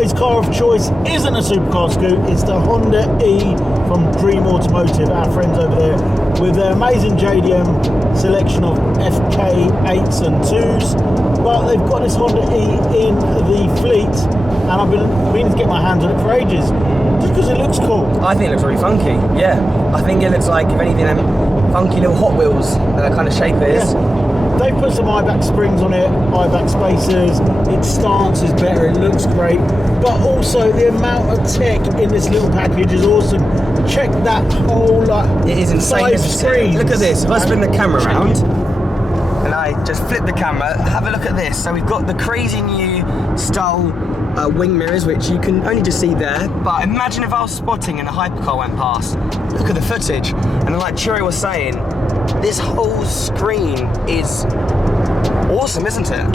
Today's car of choice isn't a supercar scoot, it's the Honda E from Dream Automotive, our friends over there, with their amazing JDM selection of FK8s and 2s. But they've got this Honda E in the fleet, and I've been meaning to get my hands on it for ages, just because it looks cool. I think it looks really funky, yeah. I think it looks like, if anything, funky little Hot Wheels kind of shape it is. Yeah. They've put some eye-back springs on it, eye-back spacers, its stance is better, it looks great, but also the amount of tech in this little package is awesome. Check that whole it is insane. 5 screens. Look at this, if I spin the camera around and I just flip the camera, have a look at this. So we've got the crazy new style wing mirrors, which you can only just see there, but imagine if I was spotting and a hypercar went past. Look at the footage, and like Ciro was saying, this whole screen is awesome, isn't it?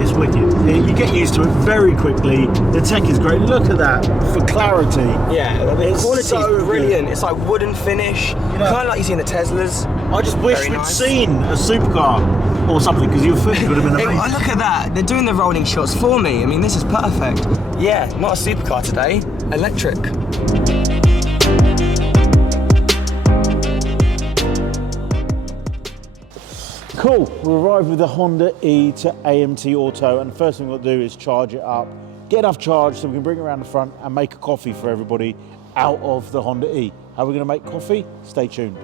It's wicked. You get used to it very quickly. The tech is great. Look at that for clarity. Yeah, the quality so is brilliant. good. It's like wooden finish, kind of like you see in the Teslas. I just wish we'd seen a supercar or something, because your footage would have been amazing. Look at that. They're doing the rolling shots for me. I mean, this is perfect. Yeah, not a supercar today. Electric. Cool, we arrived with the Honda E to AMT Auto, and the first thing we've got to do is charge it up, get enough charge so we can bring it around the front and make a coffee for everybody out of the Honda E. How are we going to make coffee? Stay tuned.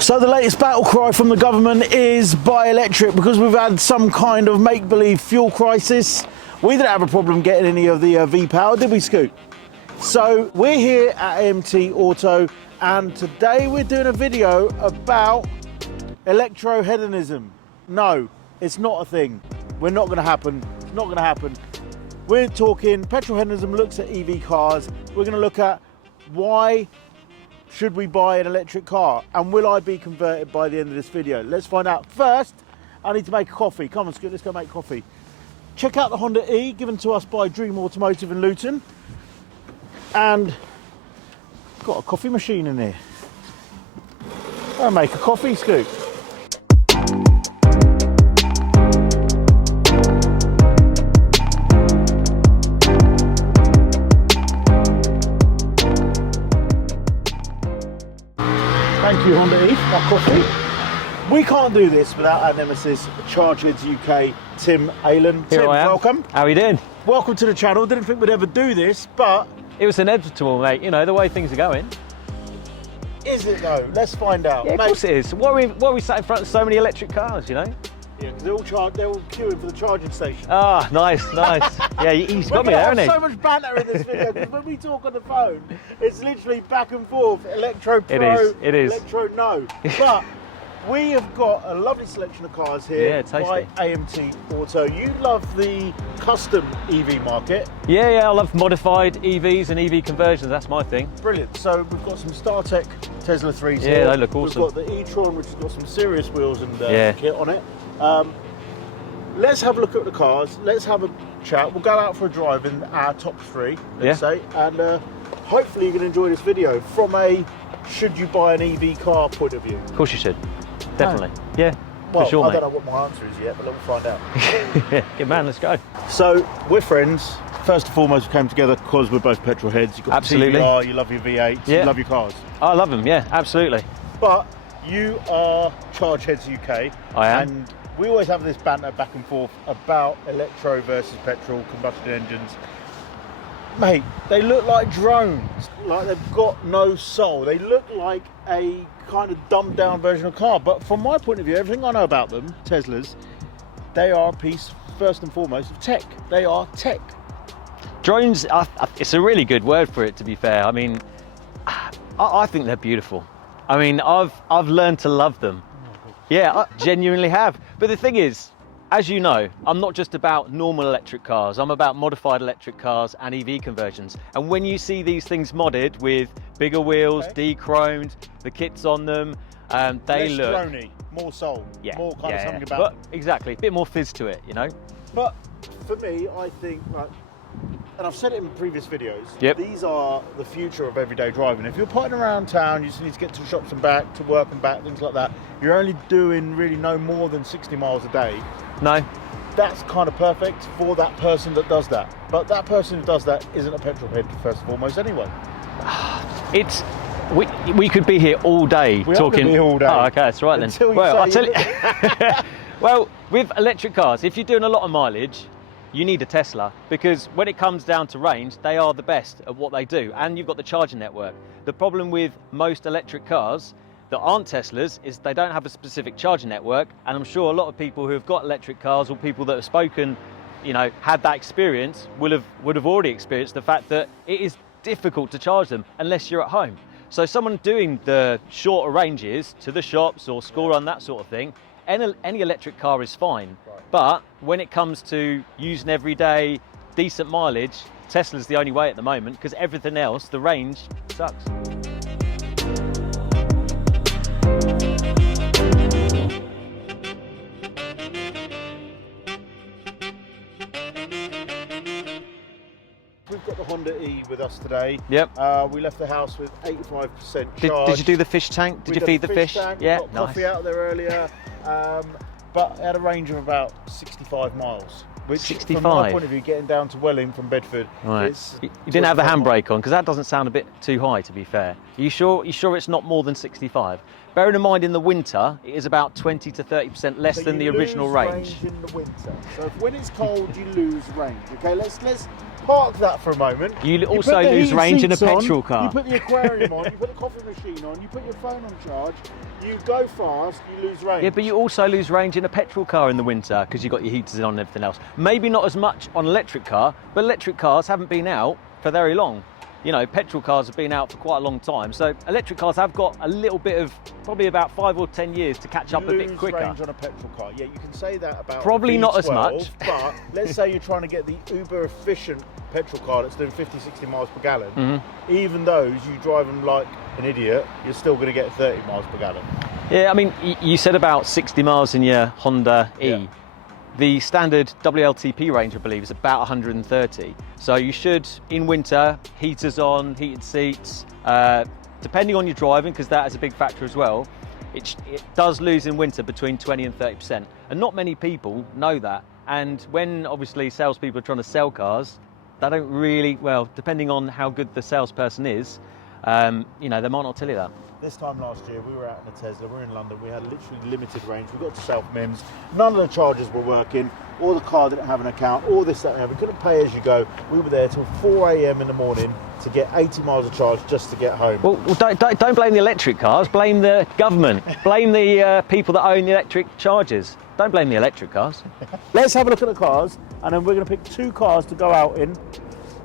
So the latest battle cry from the government is buy electric, because we've had some kind of make-believe fuel crisis. We didn't have a problem getting any of the V-Power, did we, Scoot? So we're here at AMT Auto, and today we're doing a video about electrohedonism. No, it's not a thing. We're not going to happen. It's not going to happen. We're talking petrolhedonism looks at EV cars. We're going to look at why should we buy an electric car, and will I be converted by the end of this video? Let's find out. First, I need to make a coffee. Come on, Scoot, let's go make coffee. Check out the Honda E, given to us by Dream Automotive in Luton. And got a coffee machine in here. I'll make a coffee, Scoot. Thank you, Honda E, for coffee. We can't do this without our nemesis, Chargeheads UK, Tim Aylan. Here Tim, I am. welcome. How are you doing? Welcome to the channel. Didn't think we'd ever do this, but It was inevitable, mate. You know, the way things are going. is it though? Let's find out. Yeah, of course it is. Why are we sat in front of so many electric cars, you know? Yeah, because they're all queuing for the charging station. Ah, nice, nice. Yeah, he's got me there, hasn't he? There's so much banter in this video, because when we talk on the phone, it's literally back and forth, electro pro, It is. electro no. But we have got a lovely selection of cars here Yeah, tasty. by AMT Auto. You love the custom EV market. Yeah, I love modified EVs and EV conversions. That's my thing. Brilliant. So we've got some StarTech Tesla 3s here. Yeah, they look awesome. We've got the e-tron, which has got some serious wheels and Yeah. kit on it. Let's have a look at the cars. Let's have a chat. We'll go out for a drive in our top 3, let's say, and hopefully you can enjoy this video from a should you buy an EV car point of view. Of course you should. Definitely. Yeah, Well, for sure, I mate. don't know what my answer is yet, but we'll find out. Yeah, good man, let's go. So we're friends. First and foremost, we came together because we're both petrol heads. You've got Absolutely. the TVR, you love your V8s, Yeah. you love your cars. I love them, yeah, absolutely. But you are Chargeheads UK. I am. And we always have this banter back and forth about electro versus petrol combustion engines. Mate, they look like drones, like they've got no soul. They look like a kind of dumbed down version of car. But from my point of view, everything I know about them, Teslas, they are a piece, first and foremost, of tech. They are tech. Drones, it's a really good word for it, to be fair. I mean, I think they're beautiful. I mean, I've learned to love them. Yeah, I genuinely have. But the thing is, as you know, I'm not just about normal electric cars. I'm about modified electric cars and EV conversions. And when you see these things modded with bigger wheels, de-chromed, the kits on them, they Less look... droney, more soul, Yeah, more kind of something about but them. exactly, a bit more fizz to it, you know? But for me, I think like and I've said it in previous videos, Yep. these are the future of everyday driving. If you're putting around town, you just need to get to the shops and back, to work and back, things like that, you're only doing really no more than 60 miles a day. No. That's kind of perfect for that person that does that. But that person who does that isn't a petrol head, first and foremost, anyway. It's we could be here all day We talking. are gonna be all day. Oh, okay, that's right Until then. you Well, say I'll tell you. Well, with electric cars, if you're doing a lot of mileage, you need a Tesla, because when it comes down to range, they are the best at what they do, and you've got the charging network. The problem with most electric cars that aren't Teslas is they don't have a specific charging network, and I'm sure a lot of people who have got electric cars, or people that have spoken, you know, had that experience, would have already experienced the fact that it is difficult to charge them unless you're at home. So someone doing the shorter ranges to the shops or school run, that sort of thing, any electric car is fine. But when it comes to using every day, decent mileage, Tesla's the only way at the moment, because everything else, the range, sucks. We've got the Honda E with us today. Yep. We left the house with 85% Did charge. you do the fish tank? Did We you did feed the fish? Tank. Yeah, We got coffee out of there earlier. But at a range of about 65 miles. Which, 65? from my point of view, getting down to Welling from Bedford, Right. it's You didn't have the 25 handbrake on, because that doesn't sound a bit too high, to be fair. Are you sure it's not more than 65? Bearing in mind in the winter, it is about 20 to 30% less So than the you original lose range. in the winter. So when it's cold, you lose range. Okay, let's park that for a moment. You put also the lose heated range in a seats on, petrol car. You put the aquarium on, you put the coffee machine on, you put your phone on charge, you go fast, you lose range. Yeah, but you also lose range in a petrol car in the winter, because you've got your heaters on and everything else. Maybe not as much on electric car, but electric cars haven't been out for very long. You know, petrol cars have been out for quite a long time. So electric cars have got a little bit of, probably about 5 or 10 years to catch up a bit quicker. Range on a petrol car. Yeah, you can say that about Probably a not as V12, much. But let's say you're trying to get the uber efficient petrol car that's doing 50, 60 miles per gallon. Mm-hmm. Even those, you drive them like an idiot, you're still going to get 30 miles per gallon. Yeah, I mean, you said about 60 miles in your Honda E. Yeah. The standard WLTP range, I believe, is about 130. So you should, in winter, heaters on, heated seats, depending on your driving, because that is a big factor as well. It does lose in winter between 20 and 30%. And not many people know that. And when, obviously, salespeople are trying to sell cars, they don't really, well, depending on how good the salesperson is, you know, they might not tell you that. This time last year, we were out in a Tesla, we're in London, we had literally limited range. We got to South Mims, none of the chargers were working, or the car didn't have an account, or this, that, and that. We couldn't pay as you go. We were there till 4 a.m. in the morning to get 80 miles of charge just to get home. Well, don't blame the electric cars, blame the government, blame the people that own the electric chargers. Don't blame the electric cars. Let's have a look at the cars, and then we're going to pick 2 cars to go out in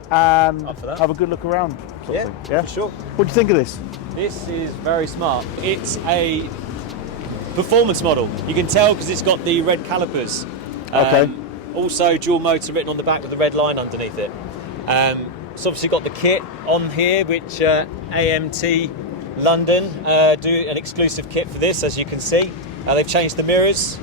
and Up for that. have a good look around. Sort of thing. Yeah, for sure. What do you think of this? This is very smart. It's a performance model. You can tell because it's got the red calipers. Okay. Also dual motor written on the back with the red line underneath it. It's obviously got the kit on here, which AMT London do an exclusive kit for this, as you can see. They've changed the mirrors.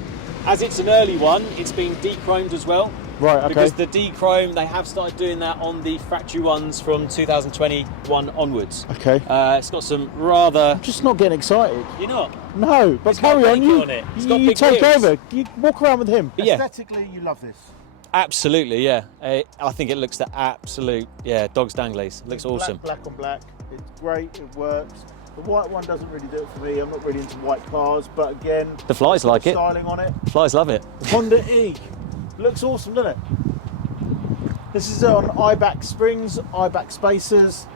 As it's an early one, it's been de-chromed as well. Right, okay. Because the de-chrome, they have started doing that on the factory ones from 2021 onwards. Okay. It's got some rather... Just not getting excited. You're not? No, but It's got carry on. bacon You, on it. It's got you big take wheels. over. You walk around with him. Yeah. Aesthetically, you love this. Absolutely, yeah. I think it looks the absolute, dog's danglies. It looks awesome. Black on black. It's great. It works. The white one doesn't really do it for me. I'm not really into white cars, but again, The flies like it. styling on it. Flies love it. Honda E. Looks awesome, doesn't it? This is on eye-back springs, eye-back spacers.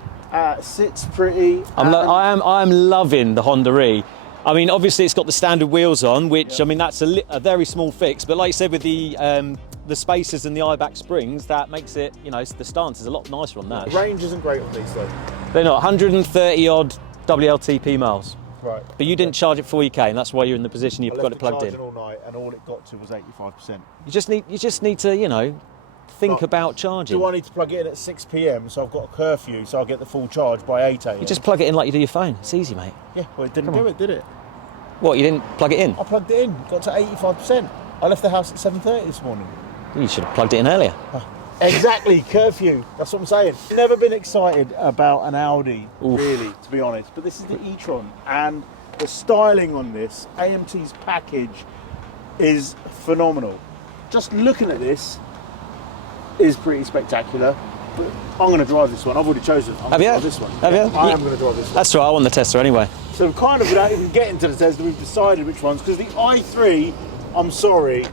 Sits pretty. I am loving the Honda E. I mean, obviously it's got the standard wheels on, which, I mean, that's a very small fix. But like you said, with the spacers and the eye-back springs, that makes it, you know, the stance is a lot nicer on that. The range isn't great on these though. They're not 130 odd WLTP miles. Right. But you didn't charge it before you came. That's why you're in the position you've got it plugged in. all night, and all it got to was 85%. You just need to, you know, think But about charging. Do I need to plug it in at 6 p.m. so I've got a curfew, so I'll get the full charge by 8 a.m.? You just plug it in like you do your phone. It's easy, mate. Yeah, well, it didn't do it, did it? What, you didn't plug it in? I plugged it in, got to 85%. I left the house at 7:30 this morning. You should have plugged it in earlier. Exactly, curfew. That's what I'm saying. Never been excited about an Audi, really, to be honest. But this is the e-tron, and the styling on this, AMT's package, is phenomenal. Just looking at this is pretty spectacular. But I'm going to drive this one. I've already chosen. Have you? This one. Have you? I am going to drive this one. That's right. I want the Tesla anyway. So kind of without even getting to the Tesla, we've decided which ones. Because the i3, I'm sorry,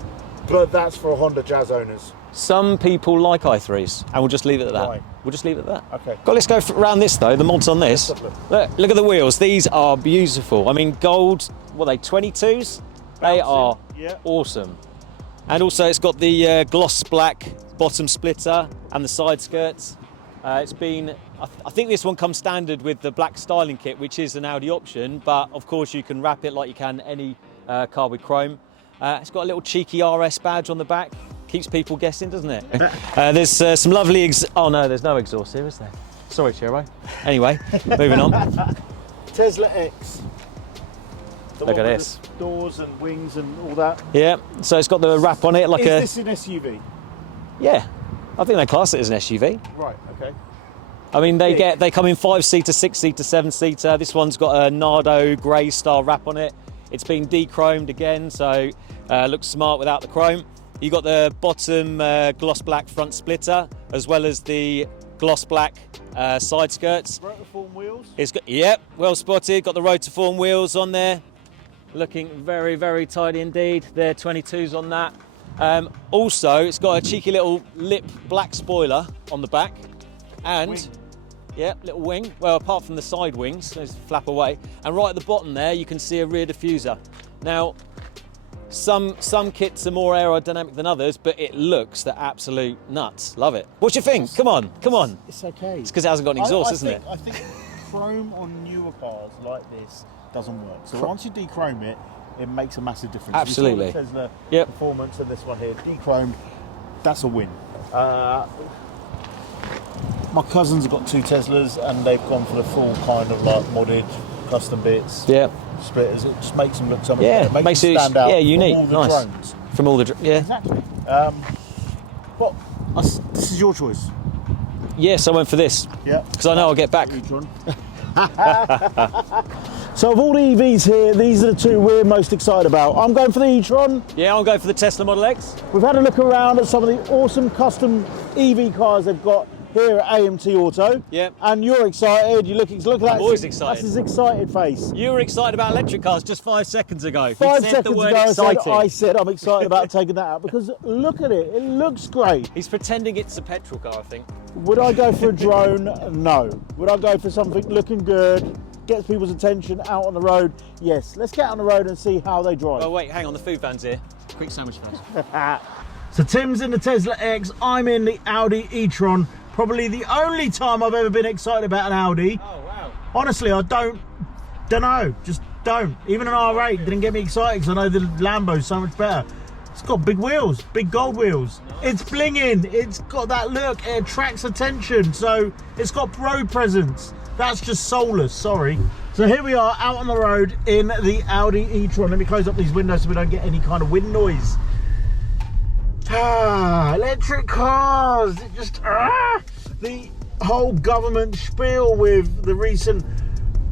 but that's for Honda Jazz owners. Some people like i3s, and we'll just leave it at that. Right. We'll just leave it at that. Okay. God, let's go around this though. The mods on this. Let's have a Look at the wheels. These are beautiful. I mean, gold. What are they? 22s. They are awesome. And also, it's got the gloss black bottom splitter and the side skirts. It's been. I think this one comes standard with the black styling kit, which is an Audi option. But of course, you can wrap it like you can any car with chrome. It's got a little cheeky RS badge on the back. Keeps people guessing, doesn't it? There's some lovely oh no, there's no exhaust here, is there? Sorry, Ciro. Anyway, moving on. Tesla X. Look at this. Doors and wings and all that. Yeah, so it's got the wrap on it like Is this an SUV? Yeah, I think they class it as an SUV. Right, okay. I mean, they come in 5-seater, 6-seater, 7-seater. This one's got a Nardo grey style wrap on it. It's been de-chromed again, so looks smart without the chrome. You got the bottom gloss black front splitter, as well as the gloss black side skirts. Rotiform wheels? It's got, yep, well spotted. Got the rotiform wheels on there. Looking very, very tidy indeed. They're 22s on that. Also, it's got a cheeky little lip black spoiler on the back. And, wing. Yeah, little wing. Well, apart from the side wings, those flap away. And right at the bottom there, you can see a rear diffuser. Now, some kits are more aerodynamic than others, but it looks the absolute nuts. Love it. What do you think? Come on, come on. It's okay. It's because it hasn't got an exhaust, isn't it? I think chrome on newer cars like this doesn't work. So once you de-chrome it, it makes a massive difference. Absolutely. You saw the Tesla Yep. Performance and this one here, de-chromed, that's a win. My cousins have got 2 Teslas and they've gone for the full kind of like modded custom bits. Yeah. Splitters. It just makes them look so much Yeah, better. makes them it stand out unique. from all the Nice. drones. From all the yeah. Exactly. But this is your choice. Yes, I went for this. Yeah. Because I know I'll get back. So of all the EVs here, these are the 2 we're most excited about. I'm going for the e-tron. Yeah, I'll go for the Tesla Model X. We've had a look around at some of the awesome custom EV cars they've got here at AMT Auto. Yep. And you're excited. You look at that. I'm always excited. That's his excited face. You were excited about electric cars just 5 seconds ago. 5 said seconds the word ago, exciting. I said I'm excited about taking that out because look at it. It looks great. He's pretending it's a petrol car, I think. Would I go for a drone? No. Would I go for something looking good, gets people's attention out on the road? Yes. Let's get on the road and see how they drive. Oh wait, hang on, the food van's here. Quick sandwich first. So Tim's in the Tesla X, I'm in the Audi e-tron. Probably the only time I've ever been excited about an Audi. Oh wow. Honestly, I don't know, just don't. Even an R8 didn't get me excited because I know the Lambo's so much better. It's got big wheels, big gold wheels. Nice. It's blinging, it's got that look, it attracts attention. So it's got road presence. That's just soulless, sorry. So here we are out on the road in the Audi e-tron. Let me close up these windows so we don't get any kind of wind noise. Electric cars, it just the whole government spiel with the recent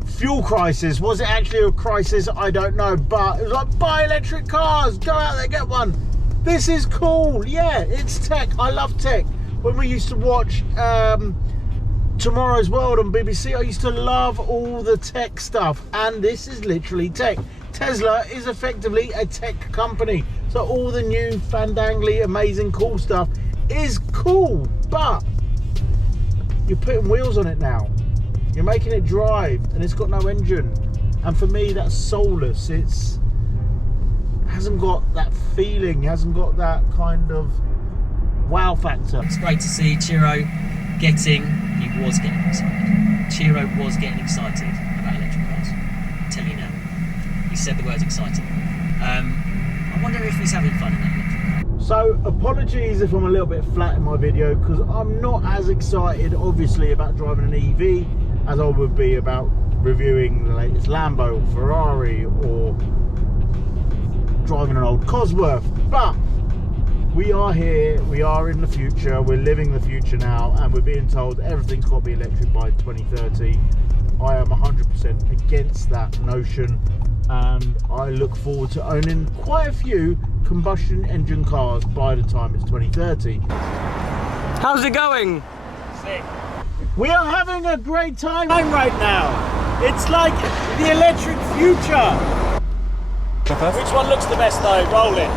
fuel crisis. Was it actually a crisis? I don't know, but it was like, buy electric cars, go out there, get one. This is cool. Yeah, it's tech. I love tech. When we used to watch Tomorrow's World on BBC, I used to love all the tech stuff, and this is literally tech. Tesla is effectively a tech company, so all the new fandangly amazing cool stuff is cool, but you're putting wheels on it now, you're making it drive, and it's got no engine, and for me that's soulless. It hasn't got that feeling, hasn't got that kind of wow factor. It's great to see Ciro he was getting excited. Ciro was getting excited about electric cars. I'll tell you now. He said the words exciting. I wonder if he's having fun in that electric car. So apologies if I'm a little bit flat in my video, because I'm not as excited obviously about driving an EV as I would be about reviewing the latest Lambo or Ferrari or driving an old Cosworth. But We are here, we are in the future, we're living the future now, and we're being told everything's got to be electric by 2030. I am 100% against that notion, and I look forward to owning quite a few combustion engine cars by the time it's 2030. How's it going? Sick. We are having a great time right now. It's like the electric future. Which one looks the best though? Rolling.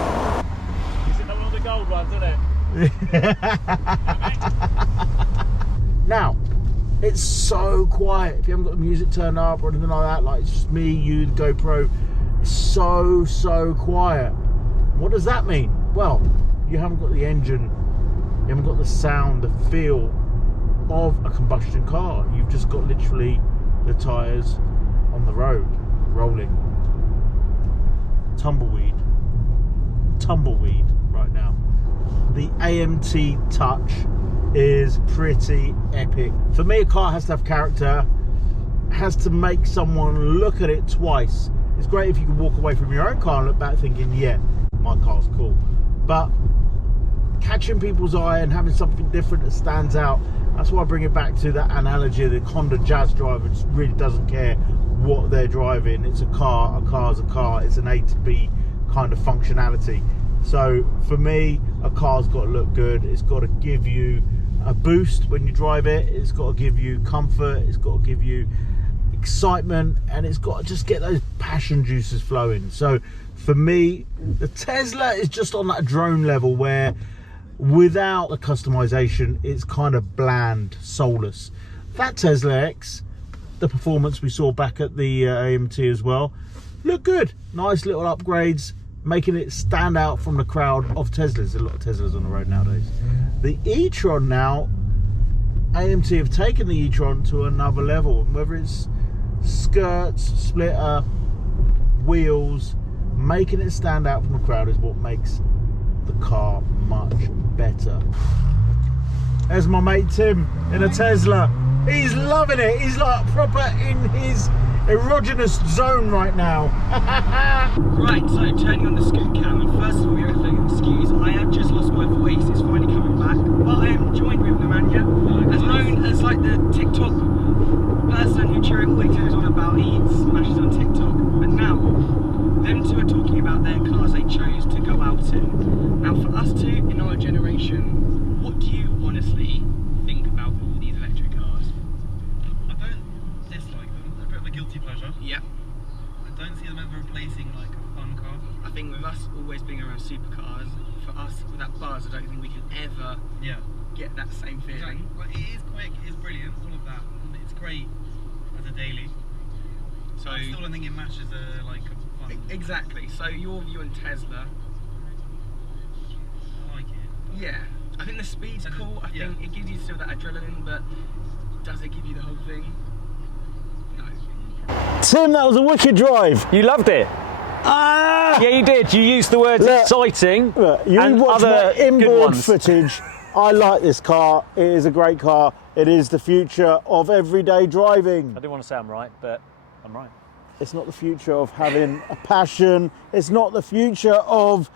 Is it the one of the gold ones, isn't it? Now, it's so quiet. If you haven't got the music turned up or anything like that, like it's just me, you, the GoPro, it's so quiet. What does that mean? Well, you haven't got the engine, you haven't got the sound, the feel of a combustion car. You've just got literally the tyres on the road, rolling. Tumbleweed right now. The AMT Touch is pretty epic. For me, a car has to have character, has to make someone look at it twice. It's great if you can walk away from your own car and look back thinking, yeah, my car's cool. But catching people's eye and having something different that stands out, that's why I bring it back to that analogy of the Honda Jazz driver. Just really doesn't care what they're driving. It's a car, a car's a car. It's an A to B kind of functionality. So for me, a car's got to look good. It's got to give you a boost when you drive it. It's got to give you comfort. It's got to give you excitement, and it's got to just get those passion juices flowing. So for me, the Tesla is just on that drone level where without the customization, it's kind of bland, soulless. That Tesla X, the performance we saw back at the AMT as well, look good. Nice little upgrades, making it stand out from the crowd of Teslas. A lot of Teslas on the road nowadays. The e-tron now, AMT have taken the e-tron to another level, and whether it's skirts, splitter, wheels, making it stand out from the crowd is what makes the car much better. There's my mate Tim in a Tesla. He's loving it. He's like proper in his erogenous zone right now. Right, so turning on the scoot cam, and first of all, you have to excuse, I have just lost my voice. It's finally coming back, but I am joined with Nemanja, as known as like the TikTok person who Ciro always goes on about. He smashes on TikTok, but now them two are talking about their cars they chose to go out in. Now, for us two in our generation, what do you honestly think about all these electric cars? I don't dislike them. They're a bit of a guilty pleasure. Yeah. I don't see them ever replacing like a fun car. I think with us always being around supercars, for us with that buzz, I don't think we can ever get that same feeling. Exactly. Well, it is quick, it is brilliant, all of that. And it's great as a daily. So I still don't think it matches a fun. Exactly. So your view on Tesla? I like it. Yeah. I think the speed's cool. I think it gives you still that adrenaline, but does it give you the whole thing? No. Tim, that was a wicked drive. You loved it. Ah! Yeah, you did. You used the words Look, exciting. Look, you and watch my other good inboard ones. footage. I like this car. It is a great car. It is the future of everyday driving. I do want to say I'm right, but I'm right. It's not the future of having a passion. It's not the future of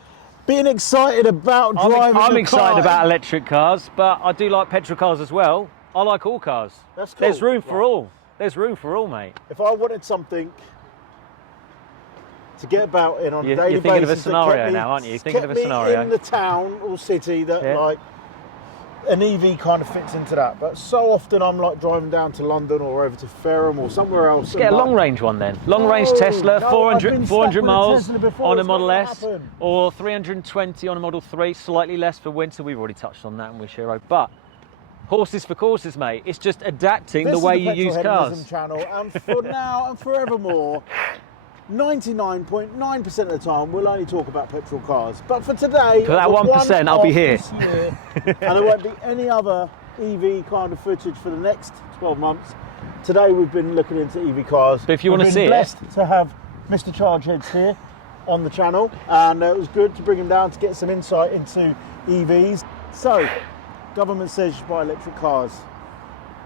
being excited about driving I'm a excited car. about electric cars, but I do like petrol cars as well. I like all cars. That's cool. There's room for all. There's room for all, mate. If I wanted something to get about in on a daily basis, You're thinking of a that scenario kept me- now, aren't you? You're thinking of a kept me scenario. in the town or city that like an EV kind of fits into that. But so often I'm like driving down to London or over to Ferrum or somewhere else. Let's get a long range one then. Long range Tesla, no, 400 I've been 400 stuck with a miles Tesla before, on a it's not Model gonna S, happen. or 320 on a Model 3, slightly less for winter. We've already touched on that with Ciro. But horses for courses, mate. It's just adapting This the way is you the use Petrolheadonism cars. channel, and for now and forevermore, 99.9% of the time we'll only talk about petrol cars. But for today, For that the 1%, I'll be one-off here. this year, and there won't be any other EV kind of footage for the next 12 months. Today we've been looking into EV cars. But if you want to We've see been it, blessed to have Mr Chargeheads here on the channel, and it was good to bring him down to get some insight into EVs. So, government says you should buy electric cars.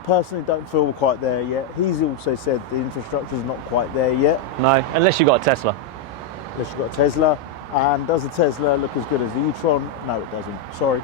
Personally, don't feel we're quite there yet. He's also said the infrastructure is not quite there yet. no, unless you've got a Tesla. Unless you've got a Tesla. And does the Tesla look as good as the e-tron? No, it doesn't. Sorry.